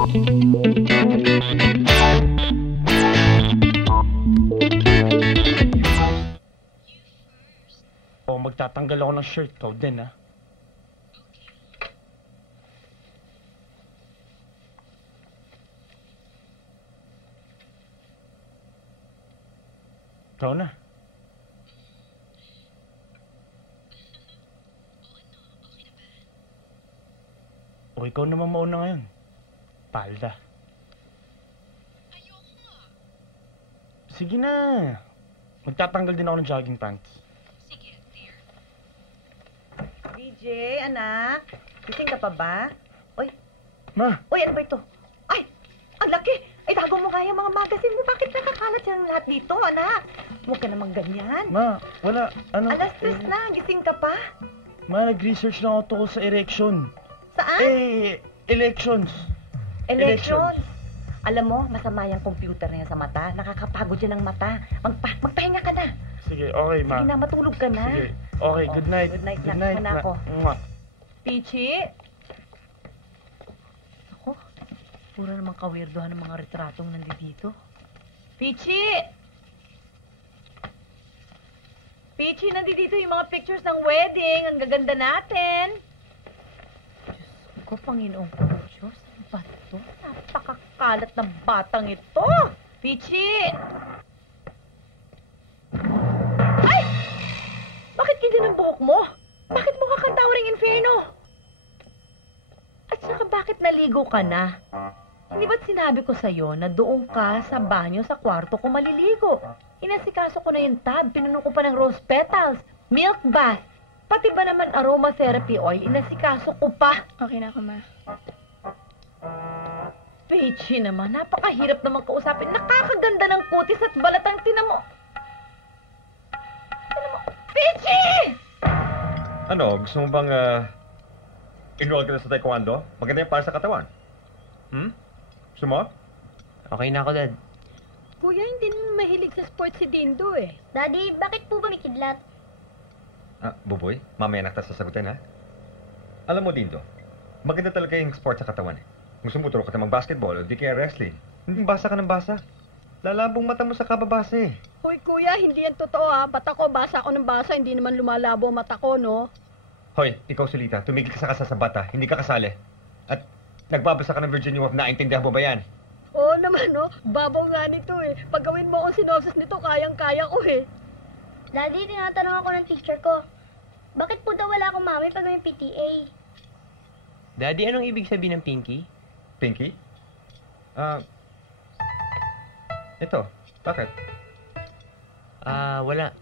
O, magtatanggal ako ng shirt ko din, ha? Ikaw na. O, ikaw naman mauna ngayon. Palda. Ayoko nga. Sige na. Magtatanggal din ako ng jogging pants. Sige, dear. BJ, anak. Gising ka pa ba? Uy, Ma! uy, ano ba ito? Ay, ang laki. Ay, tago mo nga yung mga magazine mo. Bakit nakakalat yan lahat dito, anak? Huwag ka namang ganyan. Ma, wala. Ano? Alas 3 na, gising ka pa? Ma, nag-research lang ako tungkol sa erection. Saan? Elections. Elections. Alam mo, masama yung computer na yan sa mata. Nakakapagod yan ang mata. Magpahinga ka na. Sige, okay, ma. Sige na, matulog ka na. Sige. Okay, Oh, good night. good night, Good nak. night. Sana ako. Mwah. Pichi? Ako, puro namang kawirdohan ng mga retratong nandito. Pichi! Pichi, nandito yung mga pictures ng wedding. Ang gaganda natin. Diyos ko, Panginoon ko, Diyos. Ano ba ito? Napakakalat ng batang ito. Pichi! Ay! Bakit ganyan ang buhok mo? Bakit mo kakantawring inferno? At saka bakit naligo ka na? Hindi ba't sinabi ko sa'yo na doon ka sa banyo sa kwarto ko maliligo? Inasikaso ko na yung tub, pinuno ko pa ng rose petals, milk bath, pati ba naman aromatherapy oil, inasikaso ko pa. Okay na ako, ma. Peachy naman, napakahirap naman kausapin. Nakakaganda ng kutis at balatang tinamo. Peachy! Ano, gusto mo bang enroll ka na sa taekwondo? Maganda yan para sa katawan. Gusto mo? Okay na ako, Dad. Kuya, hindi naman mahilig sa sports si Dindo eh. Daddy, bakit po ba may kidlat? Buboy, mamaya nakita sasagutin, ha? Alam mo, Dindo, maganda talaga yung sport sa katawan, eh. Gusto mo turo ka na mag-basketball o di kaya wrestling. Hindi basa ka ng basa. Lalabong mata mo sa kababasa, eh. Hoy, kuya, hindi yan totoo ha. Bata ko, basa ako ng basa, hindi naman lumalabo ang mata ko, no? Hoy, ikaw, Sulita, tumigil ka sa kasasabata, hindi ka kasali. At nagbabasa ka ng Virginia Woolf, naintindihan mo ba yan? Oo naman, no? Babaw nga nito eh. Pag gawin mo akong sinopsis nito, kayang-kaya ko eh. Daddy, tinatanong ako ng teacher ko. Bakit po daw wala akong mami pag may PTA? Daddy, anong ibig sabihin ng Pinky? Pinky? Ito, bakit? Wala.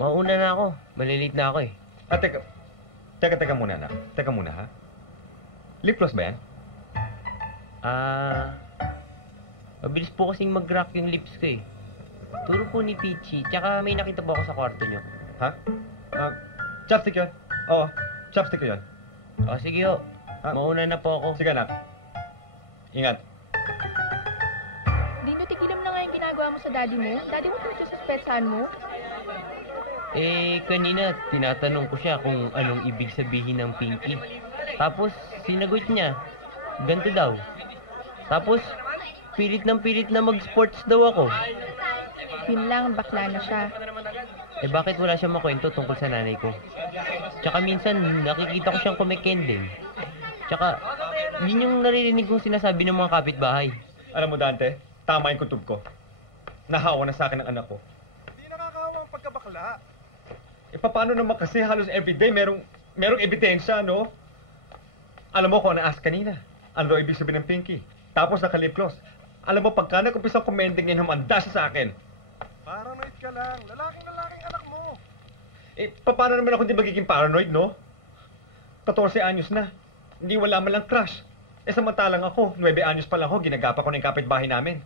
Mauna na ako. Malilate na ako eh. Teka muna, anak. Teka muna, ha? Lip gloss ba yan? Mabilis po kasing mag-rock yung lips ko eh. Turo po ni Peachy, tsaka may nakita po ako sa kwarto nyo. Ha? Chopstick yun? Oo, chopstick ko yun. O sige ho, mauna na po ako. Sige, anak. Ingat. Dindo, tigilan mo na nga yung ginagawa mo sa daddy mo. Daddy mo kung sususpetsahan mo. Kanina tinatanong ko siya kung anong ibig sabihin ng Pinky. Tapos sinagot niya, ganito daw. Tapos pilit na mag-sports daw ako. Yun lang, bakla na siya. Bakit wala siyang makwento tungkol sa nanay ko? Tsaka minsan nakikita ko siyang kumikending. Tsaka yun yung naririnig kong sinasabi ng mga kapitbahay. Alam mo, Dante, tama yung kutob ko. Nahawa na sa akin ng anak ko. Hindi nakakawa ang pagkabakla. Paano naman kasi halos everyday merong ebidensya, no? Alam mo kung ano ask kanina. Ano daw ibig sabihin ng Pinky? Tapos naka-lip gloss. Alam mo, pagka nag-umpisang commenting yun, humanda siya sa akin. Paranoid ka lang. Lalaking anak mo. Paano naman ako hindi magiging paranoid, no? 14 anyos na. Hindi wala man lang crush. Samantalang ako, 9 anyos pa lang ako, ginagapa ko na yung kapitbahay namin.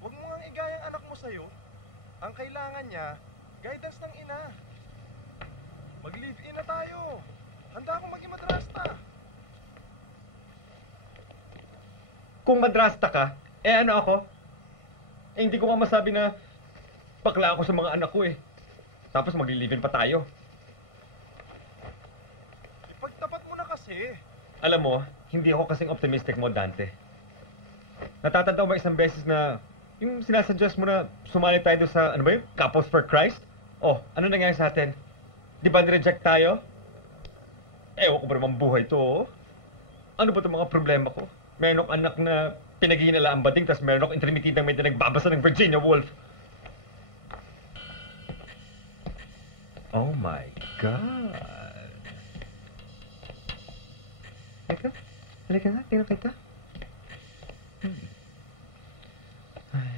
Huwag mo nga igaya ang anak mo sa'yo. Ang kailangan niya, guidance ng ina. Mag-live-in na tayo. Handa akong maging madrasta. Kung madrasta ka, ano ako? Hindi ko nga masabi na bakla ako sa mga anak ko eh. Tapos mag-live-in pa tayo. Ipagtapat mo na kasi. Alam mo, hindi ako kasing optimistic mo, Dante. Natatanda mo ba isang beses na yung sinasuggest mo na sumali tayo doon sa, ano ba yun? Couples for Christ? Oh, ano nangyari sa atin? Di ba nireject tayo? Ewan ko ba naman buhay to, oh? Ano ba itong mga problema ko? Meron akong anak na pinag-iinala ang bading, tapos meron akong intermitidang may nagbabasa ng Virginia Woolf. Oh my God. Halika nga, tingnan kita. Ay,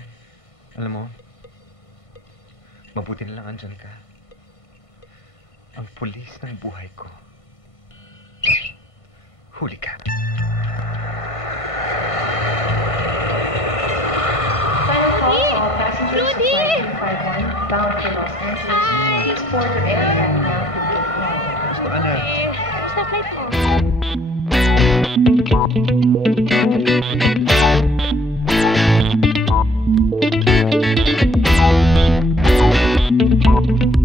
alam mo, mabuti na lang andyan ka. Ang pulis ng buhay ko. Huli ka. Final call to all passengers of flight 251 bound for Los Angeles. Please board your aircraft now to be informed. Gusto ka na. Kamusta flight ko? Thank you.